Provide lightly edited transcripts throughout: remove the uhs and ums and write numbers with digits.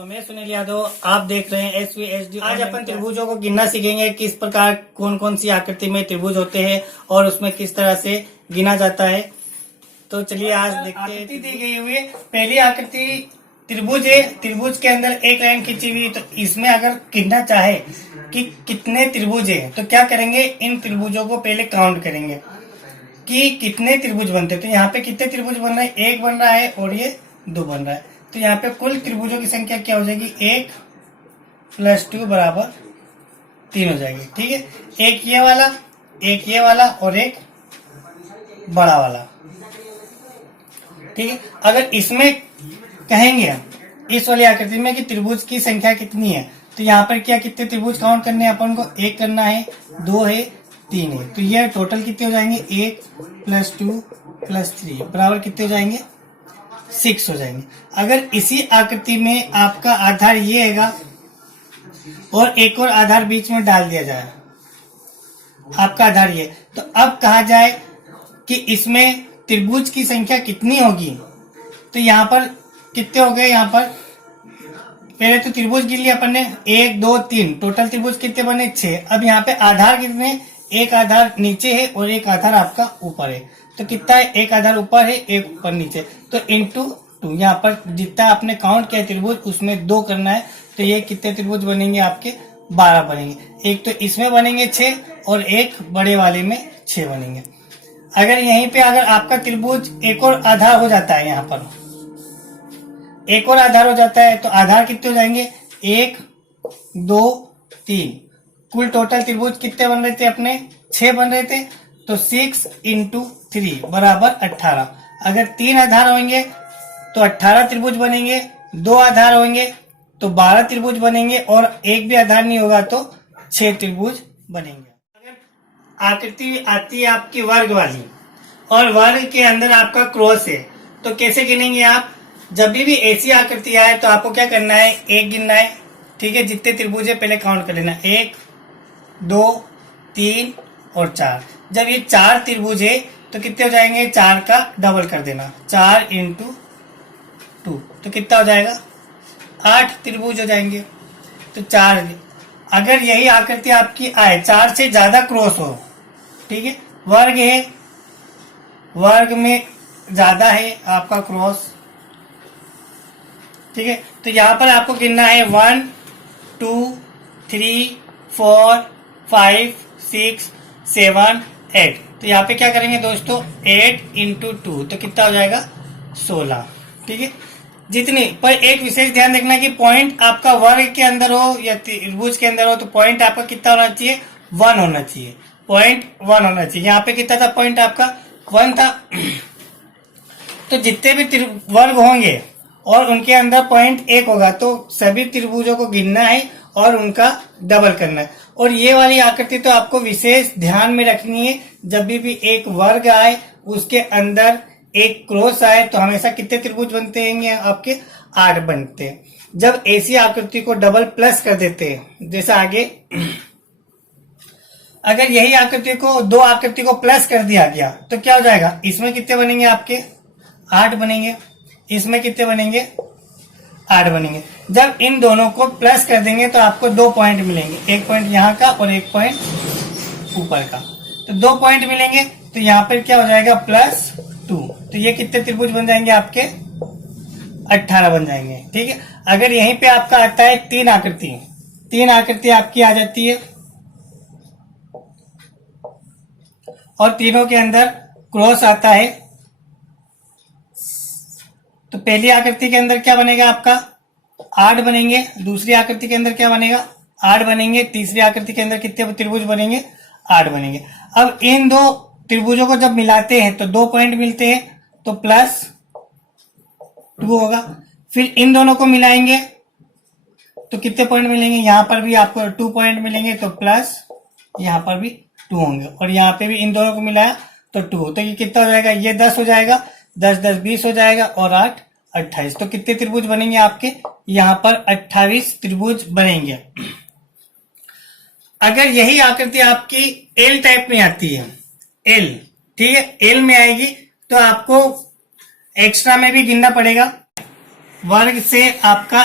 दोस्तों, मैं सुनील यादव, आप देख रहे हैं SVHD। आज अपन त्रिभुजों को गिनना सीखेंगे, किस प्रकार कौन कौन सी आकृति में त्रिभुज होते हैं और उसमें किस तरह से गिना जाता है। तो चलिए आज देखते हैं। आकृति दी गई हुई है, पहली आकृति त्रिभुज है। त्रिभुज के अंदर एक लाइन खींची हुई, तो इसमें अगर गिनना चाहे कि कितने त्रिभुज है तो क्या करेंगे, इन त्रिभुजों को पहले काउंट करेंगे कि कितने त्रिभुज बनते हैं। तो यहाँ पे कितने त्रिभुज बन रहे हैं, एक बन रहा है और ये दो बन रहा है। तो यहाँ पे कुल त्रिभुजों की संख्या क्या हो जाएगी, 1 + 2 = 3 हो जाएगी। ठीक है, एक ये वाला और एक बड़ा वाला। ठीक है, अगर इसमें कहेंगे इस वाली आकृति में कि त्रिभुज की संख्या कितनी है, तो यहाँ पर क्या कितने त्रिभुज काउंट करने हैं अपन को, 1 करना है, 2 है, 3 है। तो ये टोटल कितने हो जाएंगे, 1 + 2 + 3 बराबर कितने हो जाएंगे, 6 हो जाएंगे। अगर इसी आकृति में आपका आधार ये हैगा और एक और आधार बीच में डाल दिया जाए, आपका आधार ये, तो अब कहा जाए कि इसमें त्रिभुज की संख्या कितनी होगी। तो यहाँ पर कितने हो गए, यहाँ पर पहले तो त्रिभुज गिन लिया अपन ने, 1 2 3, टोटल त्रिभुज कितने बने, 6। अब यहाँ पे आधार कितने, एक आधार नीचे है और एक आधार आपका ऊपर है। तो कितना है, एक आधार ऊपर है, एक ऊपर नीचे, तो × 2 यहाँ पर जितना आपने काउंट किया त्रिभुज उसमें 2 करना है। तो ये कितने त्रिभुज बनेंगे, आपके 12 बनेंगे। एक तो इसमें बनेंगे 6 और एक बड़े वाले में 6 बनेंगे। अगर यहीं पे अगर आपका त्रिभुज एक और आधार हो जाता है, यहाँ पर एक और आधार हो जाता है, तो आधार कितने हो जाएंगे, 1 2 3। कुल टोटल त्रिभुज कितने बन रहे थे अपने, 6 बन रहे थे। तो 6 × 3 = 18। अगर 3 आधार होंगे तो 18 त्रिभुज बनेंगे, 2 आधार होंगे तो 12 त्रिभुज बनेंगे और एक भी आधार नहीं होगा तो 6 त्रिभुज बनेंगे। अगर आकृति आती है आपकी वर्ग वाली और वर्ग के अंदर आपका क्रॉस है, तो कैसे गिनेंगे आप, जब भी ऐसी आकृति आए तो आपको क्या करना है, 1 गिनना है। ठीक है, जितने त्रिभुज है पहले काउंट कर लेना, 1 2 3 और 4। जब ये 4 त्रिभुज है तो कितने हो जाएंगे, 4 का डबल कर देना, 4 × 2, तो कितना हो जाएगा, 8 त्रिभुज हो जाएंगे। तो 4, अगर यही आकृति आपकी आए 4 से ज्यादा क्रॉस हो, ठीक है, वर्ग है, वर्ग में ज्यादा है आपका क्रॉस, ठीक है, तो यहां पर आपको गिनना है 1 2 3 4 5 6 7 8। तो यहाँ पे क्या करेंगे दोस्तों, 8 × 2, तो कितना हो जाएगा, 16। ठीक है, जितनी पर एक विशेष ध्यान रखना कि पॉइंट आपका वर्ग के अंदर हो या त्रिभुज के अंदर हो, तो पॉइंट आपका कितना होना चाहिए, 1 होना चाहिए, पॉइंट 1 होना चाहिए। यहाँ पे कितना था, पॉइंट आपका 1 था। तो जितने भी वर्ग होंगे और उनके अंदर पॉइंट 1 होगा तो सभी त्रिभुजों को गिनना है और उनका डबल करना है। और ये वाली आकृति तो आपको विशेष ध्यान में रखनी है, जब भी एक वर्ग आए उसके अंदर एक क्रॉस आए तो हमेशा कितने त्रिभुज बनते हैं, आपके 8 बनते हैं। जब ऐसी आकृति को डबल प्लस कर देते हैं, जैसा आगे, अगर यही आकृति को 2 आकृति को प्लस कर दिया गया तो क्या हो जाएगा, इसमें कितने बनेंगे, आपके 8 बनेंगे, इसमें कितने बनेंगे, 8 बनेंगे। जब इन दोनों को प्लस कर देंगे तो आपको 2 पॉइंट मिलेंगे, एक पॉइंट यहाँ का और एक पॉइंट ऊपर का, तो 2 पॉइंट मिलेंगे। तो यहाँ पर क्या हो जाएगा, +2। तो ये कितने त्रिभुज बन जाएंगे, आपके 18 बन जाएंगे। ठीक है, अगर यहीं पे आपका आता है 3 आकृति आपकी आ जाती है और तीनों के अंदर क्रॉस आता है, तो पहली आकृति के अंदर क्या बनेगा, आपका 8 बनेंगे, दूसरी आकृति के अंदर क्या बनेगा, 8 बनेंगे, तीसरी आकृति के अंदर कितने त्रिभुज बनेंगे, 8 बनेंगे। अब इन 2 त्रिभुजों को जब मिलाते हैं तो 2 पॉइंट मिलते हैं, तो +2 होगा। फिर इन दोनों को मिलाएंगे तो कितने पॉइंट मिलेंगे, यहाँ पर भी आपको 2 पॉइंट मिलेंगे, तो प्लस यहाँ पर भी 2 होंगे, और यहाँ पे भी इन दोनों को मिलाया तो 2, तो ये कितना हो जाएगा, ये 10 हो जाएगा, 10 10 20 हो जाएगा और 8 28। तो कितने त्रिभुज बनेंगे आपके, यहाँ पर 28 त्रिभुज बनेंगे। अगर यही आकृति आपकी एल टाइप में आती है, एल, ठीक है, एल में आएगी तो आपको एक्स्ट्रा में भी गिनना पड़ेगा। वर्ग से आपका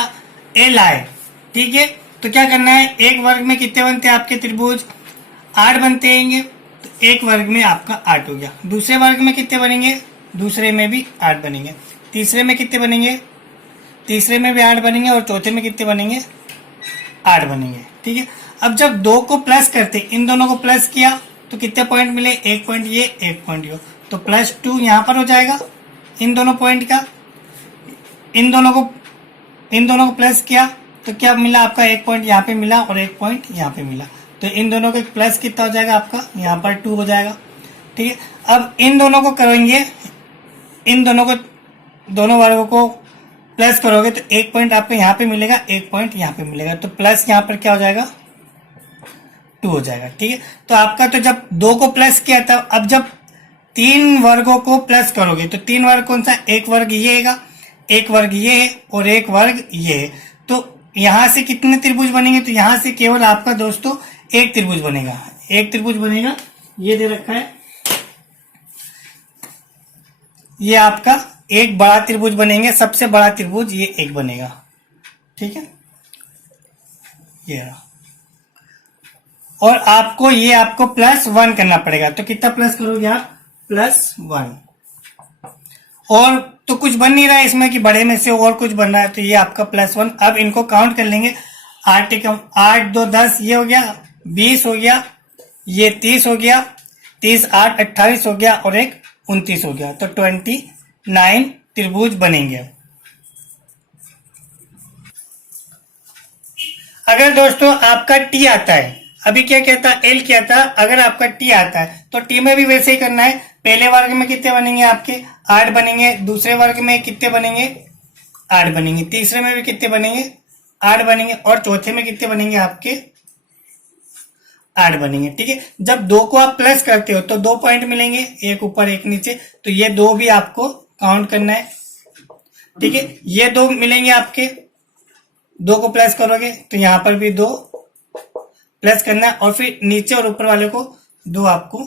एल आए, ठीक है। तो क्या करना है, एक वर्ग में कितने बनते हैं आपके त्रिभुज, 8 बनते हैं। तो एक वर्ग में आपका 8 हो गया। दूसरे वर्ग में कितने बनेंगे, दूसरे में भी 8 बनेंगे। तीसरे में कितने बनेंगे, तीसरे में भी 8 बनेंगे। और चौथे में कितने बनेंगे, 8 बनेंगे, ठीक है। अब जब दो को प्लस करते, इन दोनों को प्लस किया तो कितने पॉइंट मिले, एक पॉइंट ये, एक पॉइंट ये, तो +2 यहां पर हो जाएगा इन दोनों पॉइंट का। इन दोनों को प्लस किया तो क्या मिला आपका, एक पॉइंट यहाँ पे मिला और एक पॉइंट यहाँ पे मिला। तो इन दोनों के प्लस कितना हो जाएगा आपका, यहाँ पर 2 हो जाएगा, ठीक है। अब इन दोनों को करेंगे, इन दोनों को, दोनों वर्गों को प्लस करोगे तो एक पॉइंट आपको यहाँ पे मिलेगा, एक पॉइंट यहाँ पे मिलेगा। तो प्लस यहाँ पर क्या हो जाएगा, 2 हो जाएगा, ठीक है। तो आपका तो जब 2 को प्लस किया था, अब जब 3 वर्गों को प्लस करोगे तो 3 वर्ग कौन सा, एक वर्ग ये है, एक वर्ग ये है और एक वर्ग ये है। तो यहां से कितने त्रिभुज बनेंगे, तो यहां से केवल आपका दोस्तों एक त्रिभुज बनेगा, एक त्रिभुज बनेगा। ये दे रखा है, ये आपका एक बड़ा त्रिभुज बनेंगे, सबसे बड़ा त्रिभुज ये एक बनेगा, ठीक है। ये रहा। और आपको ये आपको +1 करना पड़ेगा। तो कितना प्लस करोगे आप, +1। और तो कुछ बन नहीं रहा है इसमें कि बड़े में से और कुछ बन रहा है, तो ये आपका +1। अब इनको काउंट कर लेंगे, 8 2 10, ये हो गया 20 हो गया, ये 30 हो गया, 30 8 28 हो गया और एक 29 हो गया। तो 29 त्रिभुज बनेंगे। अगर दोस्तों आपका टी आता है, अभी क्या कहता, एल क्या था, अगर आपका टी आता है तो टी में भी वैसे ही करना है। पहले वर्ग में कितने बनेंगे आपके, 8 बनेंगे। दूसरे वर्ग में कितने बनेंगे, 8 बनेंगे। तीसरे में भी कितने बनेंगे, 8 बनेंगे। और चौथे में कितने बनेंगे आपके, 8 बनेंगे, ठीक है। जब 2 को आप प्लस करते हो तो 2 पॉइंट मिलेंगे, एक ऊपर एक नीचे। तो ये 2 भी आपको काउंट करना है, ठीक है। ये 2 मिलेंगे आपके, 2 को प्लस करोगे तो यहां पर भी 2 प्लस करना है। और फिर नीचे और ऊपर वाले को 2 आपको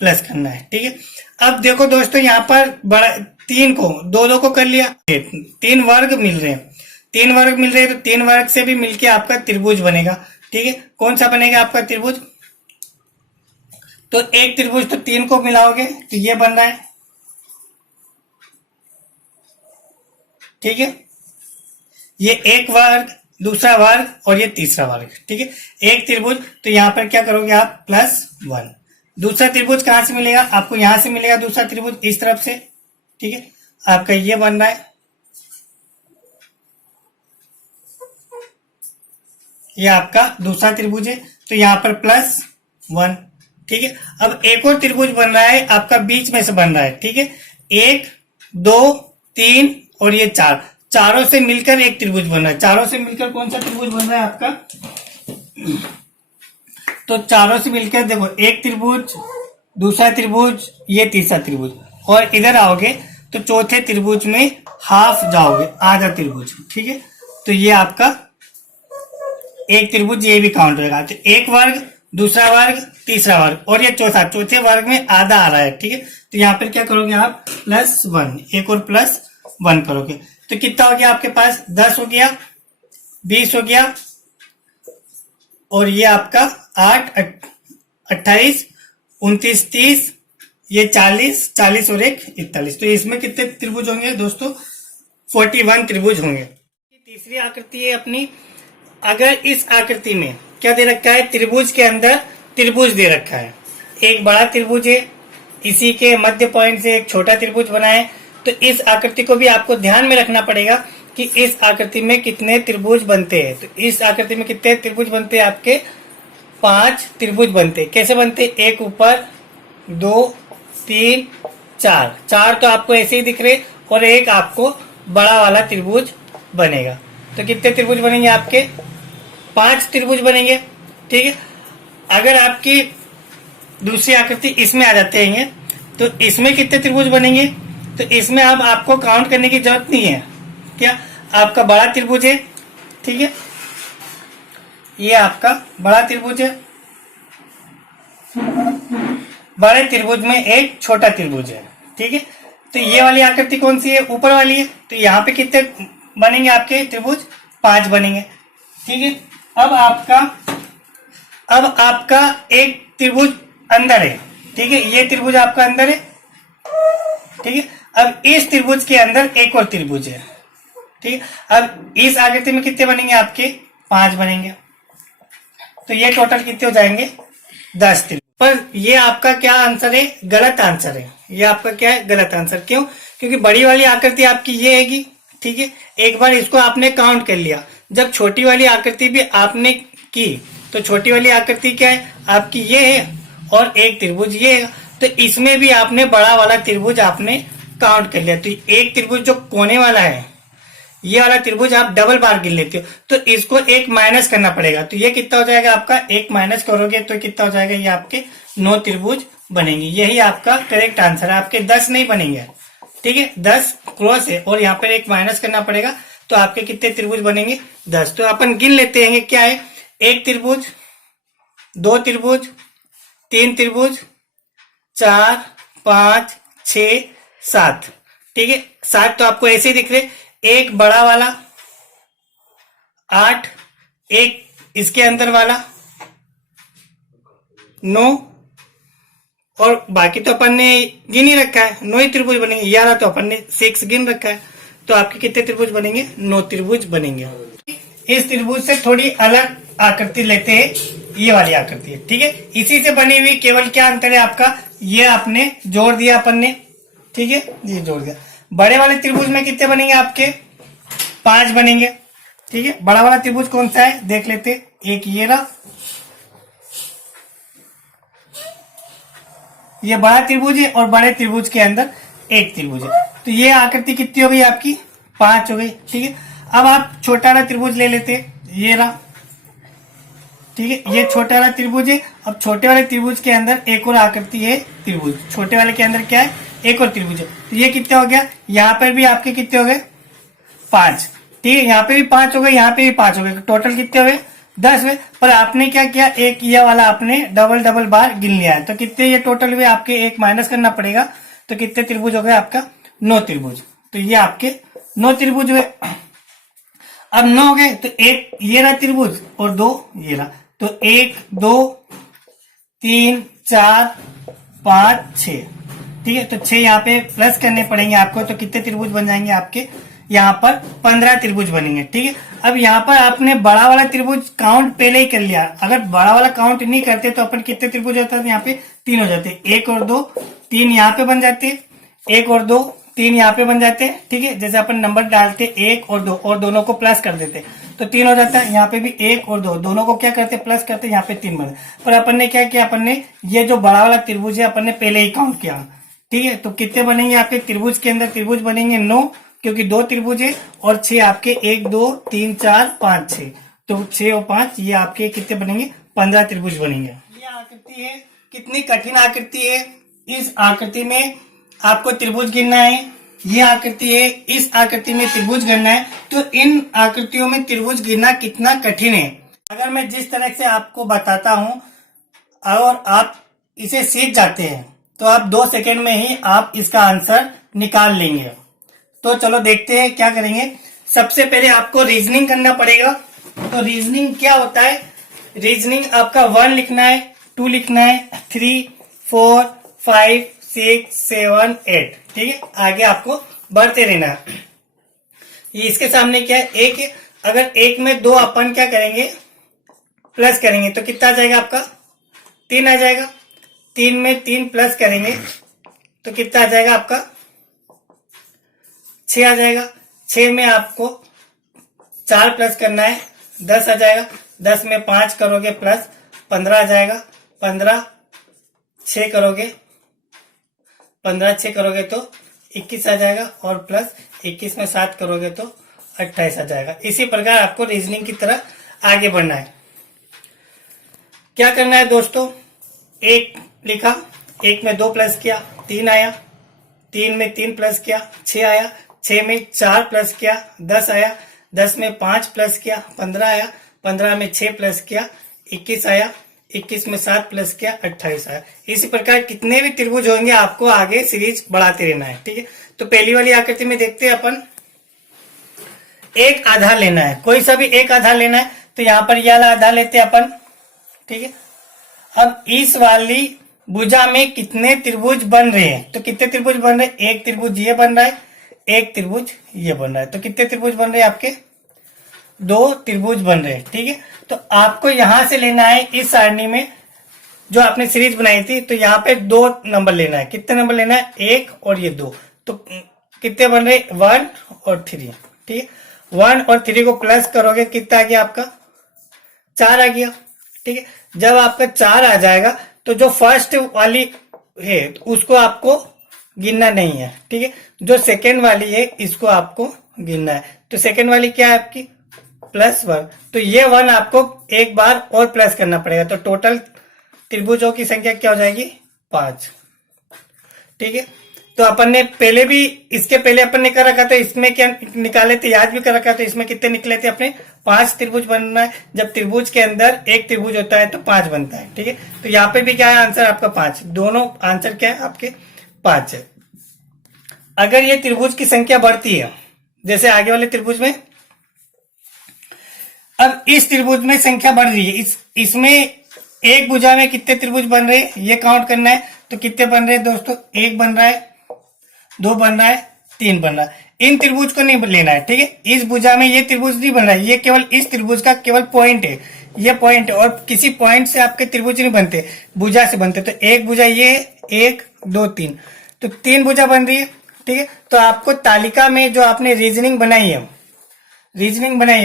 प्लस करना है, ठीक है। अब देखो दोस्तों, यहाँ पर बड़ा 3 को 2 को कर लिया, 3 वर्ग मिल रहे हैं, 3 वर्ग मिल रहे हैं। तो 3 वर्ग से भी मिलके आपका त्रिभुज बनेगा, ठीक है। कौन सा बनेगा आपका त्रिभुज, तो एक त्रिभुज तो 3 को मिलाओगे तो ये बन रहा है, ठीक है। ये एक वर्ग, दूसरा वर्ग और ये तीसरा वर्ग, ठीक है। एक त्रिभुज, तो यहां पर क्या करोगे आप, +1। दूसरा त्रिभुज कहां से मिलेगा आपको, यहां से मिलेगा दूसरा त्रिभुज इस तरफ से, ठीक है। आपका ये बन रहा है, ये आपका दूसरा त्रिभुज है। तो यहां पर +1, ठीक है। अब एक और त्रिभुज बन रहा है आपका, बीच में से बन रहा है, ठीक है। 1 2 3 और ये 4, चारों से मिलकर एक त्रिभुज बन रहा है। चारों से मिलकर कौन सा त्रिभुज बन रहा है आपका, तो चारों से मिलकर देखो, एक त्रिभुज, दूसरा त्रिभुज, ये तीसरा त्रिभुज। और इधर आओगे तो चौथे त्रिभुज में हाफ जाओगे, आधा त्रिभुज, ठीक है। तो ये आपका एक त्रिभुज, ये भी काउंट होगा। तो एक वर्ग, दूसरा वर्ग, तीसरा वर्ग और ये चौथा, चौथे वर्ग में आधा आ रहा है, ठीक है। तो यहाँ पर क्या करोगे आप, +1, एक और +1 करोगे तो कितना हो गया आपके पास, 10 हो गया, 20 हो गया और ये आपका 8 28 29 30, ये 40 और एक 41। तो इसमें कितने त्रिभुज होंगे दोस्तों, 41 त्रिभुज होंगे। तीसरी आकृति है अपनी। अगर इस आकृति में क्या दे रखा है, त्रिभुज के अंदर त्रिभुज दे रखा है, एक बड़ा त्रिभुज है, इसी के मध्य पॉइंट से एक छोटा त्रिभुज बना है। तो इस आकृति को भी आपको ध्यान में रखना पड़ेगा कि इस आकृति में कितने त्रिभुज बनते हैं। तो इस आकृति में कितने त्रिभुज बनते हैं आपके, 5 त्रिभुज बनते हैं। कैसे बनते हैं, एक ऊपर, 2 3 4, 4 तो आपको ऐसे ही दिख रहे और एक आपको बड़ा वाला त्रिभुज बनेगा। तो कितने त्रिभुज बनेंगे आपके, 5 त्रिभुज बनेंगे, ठीक है। अगर आपकी दूसरी आकृति इसमें आ जाते हैं तो इसमें कितने त्रिभुज बनेंगे, तो इसमें अब आपको काउंट करने की जरूरत नहीं है। क्या, आपका बड़ा त्रिभुज है, ठीक है, ये आपका बड़ा त्रिभुज है, बड़े त्रिभुज में एक छोटा त्रिभुज है, ठीक है। तो ये वाली आकृति कौन सी है, ऊपर वाली है। तो यहाँ पे कितने बनेंगे आपके त्रिभुज, 5 बनेंगे। ठीक है, अब आपका एक त्रिभुज अंदर है। ठीक है, ये त्रिभुज आपका अंदर है। ठीक है, अब इस त्रिभुज के अंदर एक और त्रिभुज है। ठीक है, अब इस आकृति में कितने बनेंगे आपके? 5 बनेंगे। तो ये टोटल कितने हो जाएंगे? 10 त्रिभुज। पर ये आपका क्या आंसर है? गलत आंसर है। ये आपका क्या है? गलत आंसर। क्यों? क्योंकि बड़ी वाली आकृति आपकी ये हैगी। ठीक है, एक बार इसको आपने काउंट कर लिया। जब छोटी वाली आकृति भी आपने की तो छोटी वाली आकृति क्या है आपकी? ये है और एक त्रिभुज ये है। तो इसमें भी आपने बड़ा वाला त्रिभुज आपने काउंट कर लिया। तो एक त्रिभुज जो कोने वाला है, ये वाला त्रिभुज आप डबल बार गिन लेते हो, तो इसको एक माइनस करना पड़ेगा। तो ये कितना हो जाएगा आपका? एक माइनस करोगे तो कितना हो जाएगा? ये आपके 9 त्रिभुज बनेंगे। यही आपका करेक्ट आंसर है। आपके 10 नहीं बनेंगे। ठीक है, 10 क्रॉस है और यहाँ पर एक माइनस करना पड़ेगा। तो आपके कितने त्रिभुज बनेंगे? 10। तो अपन गिन लेते हैं क्या है? एक त्रिभुज, 2 त्रिभुज, 3 त्रिभुज, 4, 5, 6, 7। ठीक है, 7 तो आपको ऐसे ही दिख रहे। एक बड़ा वाला 8, एक इसके अंदर वाला 9 और बाकी तो अपन ने गिन ही रखा है। 9 ही त्रिभुज बनेंगे। 11 तो अपन ने 6 गिन रखा है। तो आपके कितने त्रिभुज बनेंगे? 9 त्रिभुज बनेंगे। इस त्रिभुज से थोड़ी अलग आकृति लेते हैं। ये वाली आकृति है। ठीक है, इसी से बनी हुई। केवल क्या अंतर है आपका? ये आपने जोड़ दिया अपन ने। ठीक है, ये जोड़ दिया। बड़े वाले त्रिभुज में कितने बनेंगे आपके? 5 बनेंगे। ठीक है, बड़ा वाला त्रिभुज कौन सा है देख लेते। एक ये रहा, ये बड़ा त्रिभुज है और बड़े त्रिभुज के अंदर एक त्रिभुज है। तो ये आकृति कितनी हो गई आपकी? 5 हो गई। ठीक है, अब आप छोटा वाला त्रिभुज ले लेते। ये रहा। ठीक है, ये छोटा वाला त्रिभुज है। अब छोटे वाले त्रिभुज के अंदर एक और आकृति है त्रिभुज। छोटे वाले के अंदर क्या है? एक और त्रिभुज है। तो ये कितना हो गया? यहाँ पर भी आपके कितने हो गए? 5। ठीक है, यहाँ पे भी 5 हो गए, यहाँ पे भी 5 हो गए। टोटल कितने हुए? 10 हुए। पर आपने क्या किया? एक ये वाला आपने डबल बार गिन लिया है। तो कितने ये टोटल हुए आपके? एक माइनस करना पड़ेगा। तो कितने त्रिभुज हो गए आपका? 9 त्रिभुज। तो ये आपके 9 त्रिभुज हुए। अब 9 हो गए तो एक ये रहा त्रिभुज और 2 ये रहा। तो 1, 2, 3, 4, 5, 6। ठीक है, तो 6 यहाँ पे प्लस करने पड़ेंगे आपको। तो कितने त्रिभुज बन जाएंगे आपके? यहाँ पर 15 त्रिभुज बनेंगे। ठीक है, अब यहाँ पर आपने बड़ा वाला त्रिभुज काउंट पहले ही कर लिया। अगर बड़ा वाला काउंट नहीं करते तो अपन कितने त्रिभुज होता है? यहाँ पे 3 हो जाते। 1 और 2, 3 यहाँ पे बन जाते। 1 और 2, 3 यहाँ पे बन जाते हैं। ठीक है, जैसे अपन नंबर डालते 1 और 2 और दोनों को प्लस कर देते तो 3 हो जाता है। यहाँ पे भी 1 और 2 दोनों को क्या करते? प्लस करते। यहाँ पे 3 बने। पर अपन ने क्या किया? अपन ने ये जो बड़ा वाला त्रिभुज है अपन ने पहले ही काउंट किया। ठीक है, तो कितने बनेंगे आपके त्रिभुज के अंदर? त्रिभुज बनेंगे 9, क्योंकि 2 त्रिभुज है और 6 आपके 1, 2, 3, 4, 5, 6। तो 6 और 5 ये आपके कितने बनेंगे? 15 त्रिभुज बनेंगे। ये आकृति है, कितनी कठिन आकृति है। इस आकृति में आपको त्रिभुज गिनना है। ये आकृति है, इस आकृति में त्रिभुज गिनना है। तो इन आकृतियों में त्रिभुज गिनना कितना कठिन है। अगर मैं जिस तरह से आपको बताता हूं और आप इसे सीख जाते हैं तो आप 2 सेकंड में ही आप इसका आंसर निकाल लेंगे। तो चलो देखते हैं क्या करेंगे। सबसे पहले आपको रीजनिंग करना पड़ेगा। तो रीजनिंग क्या होता है? रीजनिंग आपका 1 लिखना है, 2 लिखना है, 3, 4, 5, 6, 7, 8। ठीक है, आगे आपको बढ़ते रहना है। ये इसके सामने क्या है? 1 है। अगर 1 में 2 अपन क्या करेंगे? प्लस करेंगे तो कितना आ जाएगा आपका? 3 आ जाएगा। 3 में 3 प्लस करेंगे तो कितना आ जाएगा आपका? 6 आ जाएगा। 6 में आपको 4 प्लस करना है, 10 आ जाएगा। 10 में 5 करोगे प्लस 15 आ जाएगा। 15 6 करोगे, 15 6 करोगे तो 21 आ जाएगा और प्लस 21 में 7 करोगे तो 28 आ जाएगा। इसी प्रकार आपको रीजनिंग की तरह आगे बढ़ना है। क्या करना है दोस्तों? 1 लिखा, 1 में 2 प्लस किया, 3 आया। 3 में 3 प्लस किया, 6 आया। 6 में 4 प्लस किया, 10 आया। 10 में 5 प्लस किया, 15 आया। 15 में 6 प्लस किया, 21 आया। 21 में 7 प्लस किया, 28 आया। इसी प्रकार कितने भी त्रिभुज होंगे आपको आगे सीरीज बढ़ाते रहना है। ठीक है, तो पहली वाली आकृति में देखते हैं अपन। एक आधार लेना है, कोई सा भी एक आधार लेना है। तो यहाँ पर ये वाला आधार लेते हैं अपन, ठीक है। अब इस वाली भुजा में कितने त्रिभुज बन रहे हैं, तो कितने त्रिभुज बन रहे हैं, एक त्रिभुज ये बन रहा है, एक त्रिभुज ये बन रहा है। तो कितने त्रिभुज बन रहे हैं आपके, 2 त्रिभुज बन रहे हैं, ठीक है। तो आपको यहां से लेना है इस सारणी में जो आपने सीरीज बनाई थी, तो यहाँ पे 2 नंबर लेना है। कितने नंबर लेना है, 1 और ये 2। तो कितने बन रहे, 1 और 3, ठीक है। 1 और 3 को प्लस करोगे कितना आ गया आपका, 4 आ गया, ठीक है। जब आपका 4 आ जाएगा तो जो फर्स्ट वाली है उसको आपको गिनना नहीं है, ठीक है। जो सेकेंड वाली है इसको आपको गिनना है। तो सेकेंड वाली क्या है आपकी, +1। तो ये 1 आपको एक बार और प्लस करना पड़ेगा। तो टोटल त्रिभुजों की संख्या क्या हो जाएगी, 5, ठीक है। तो अपन ने पहले भी, इसके पहले अपन ने कर रखा था, इसमें क्या निकाले थे याद भी कर रखा, तो इसमें कितने निकले थे अपने, 5 त्रिभुज बनना है। जब त्रिभुज के अंदर एक त्रिभुज होता है तो 5 बनता है, ठीक है। तो यहाँ पे भी क्या है आंसर आपका 5, दोनों आंसर क्या है आपके 5 है। अगर ये त्रिभुज की संख्या बढ़ती है, जैसे आगे वाले त्रिभुज में, अब इस त्रिभुज में संख्या बढ़ रही है, इसमें एक भुजा में कितने त्रिभुज बन रहे हैं ये काउंट करना है। तो कितने बन रहे हैं दोस्तों, 1 बन रहा है, 2 बन रहा है, 3 बन रहा है। इन त्रिभुज को नहीं लेना है, ठीक है। इस भुजा में ये त्रिभुज नहीं बन रहा है, ये केवल इस त्रिभुज का केवल पॉइंट है, ये पॉइंट है। और किसी पॉइंट से आपके त्रिभुज नहीं बनते, भुजा से बनते। तो एक भुजा ये, 1 2 3, तो 3 भुजा बन रही है, ठीक है। तो आपको तालिका में जो आपने रीजनिंग बनाई है,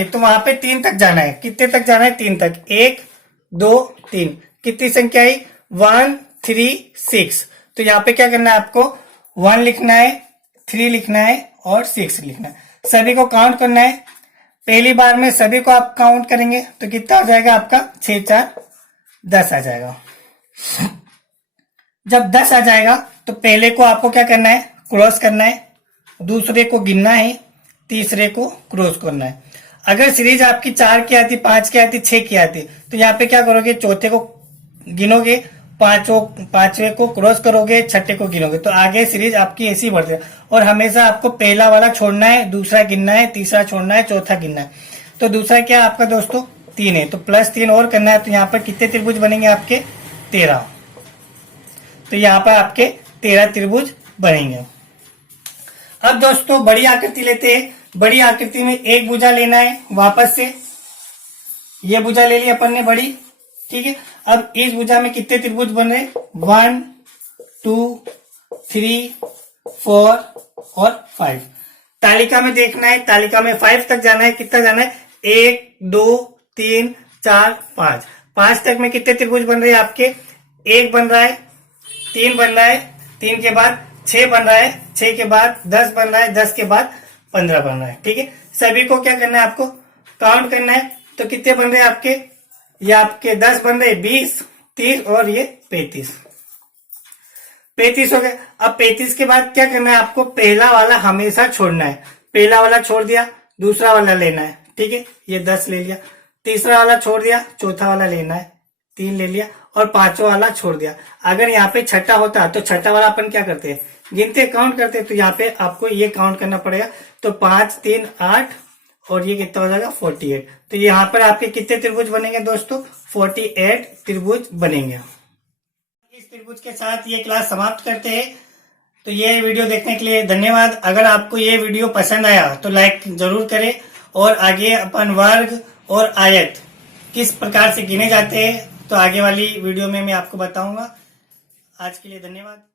तो वहां पे 3 तक जाना है। कितने तक जाना है, 3 तक, 1 2 3, कितनी संख्या आई, 1 3 6। तो यहाँ पे क्या करना है आपको, 1 लिखना है, 3 लिखना है और 6 लिखना है। सभी को काउंट करना है। पहली बार में सभी को आप काउंट करेंगे तो कितना हो जाएगा आपका, 6 4 10 आ जाएगा। जब 10 आ जाएगा तो पहले को आपको क्या करना है, क्रॉस करना है, दूसरे को गिनना है, तीसरे को क्रॉस करना है। अगर सीरीज आपकी 4 की आती, 5 की आती, 6 की आती, तो यहाँ पे क्या करोगे, चौथे को गिनोगे, पांचवें को क्रॉस करोगे, छठे को गिनोगे। तो आगे सीरीज आपकी ऐसी बढ़ती है। और हमेशा आपको पहला वाला छोड़ना है, दूसरा गिनना है, तीसरा छोड़ना है, चौथा गिनना है। तो दूसरा क्या आपका दोस्तों, 3 है, तो +3 और करना है। तो यहाँ पर कितने त्रिभुज बनेंगे आपके, 13। तो यहाँ पर आपके 13 त्रिभुज बनेंगे। अब दोस्तों बड़ी आकृति लेते हैं। बड़ी आकृति में एक भुजा लेना है, वापस से ये भुजा ले ली अपन ने बड़ी, ठीक है। अब इस भुजा में कितने त्रिभुज बन रहे, 1 2 3 4 और 5। तालिका में देखना है, तालिका में 5 तक जाना है। कितना जाना है, 1 2 3 4 5। 5 तक में कितने त्रिभुज बन रहे हैं आपके, 1 बन रहा है, 3 बन रहा है, 3 के बाद 6 बन रहा है, 6 के बाद 10 बन रहा है, 10 के बाद 15 बन रहा है, ठीक है। सभी को क्या करना है, आपको काउंट करना है। तो कितने बन रहे हैं आपके, ये आपके 10 बन रहे, 20 30 और ये 35 हो गए। अब 35 के बाद क्या करना है आपको, पहला वाला हमेशा छोड़ना है। पहला वाला छोड़ दिया, दूसरा वाला लेना है, ठीक है, ये 10 ले लिया। तीसरा वाला छोड़ दिया, चौथा वाला लेना है, 3 ले लिया। और 5वां वाला छोड़ दिया। अगर यहाँ पे छठा होता तो छठा वाला अपन क्या करते हैं, गिनते काउंट करते। तो यहाँ पे आपको ये काउंट करना पड़ेगा। तो 5 3 8 और ये कितना हो जाएगा, 48। तो यहाँ पर आपके कितने त्रिभुज बनेंगे दोस्तों, 48 त्रिभुज बनेंगे। इस त्रिभुज के साथ ये क्लास समाप्त करते हैं। तो ये वीडियो देखने के लिए धन्यवाद। अगर आपको ये वीडियो पसंद आया तो लाइक जरूर करें। और आगे अपन वर्ग और आयत किस प्रकार से गिने जाते हैं तो आगे वाली वीडियो में मैं आपको बताऊंगा। आज के लिए धन्यवाद।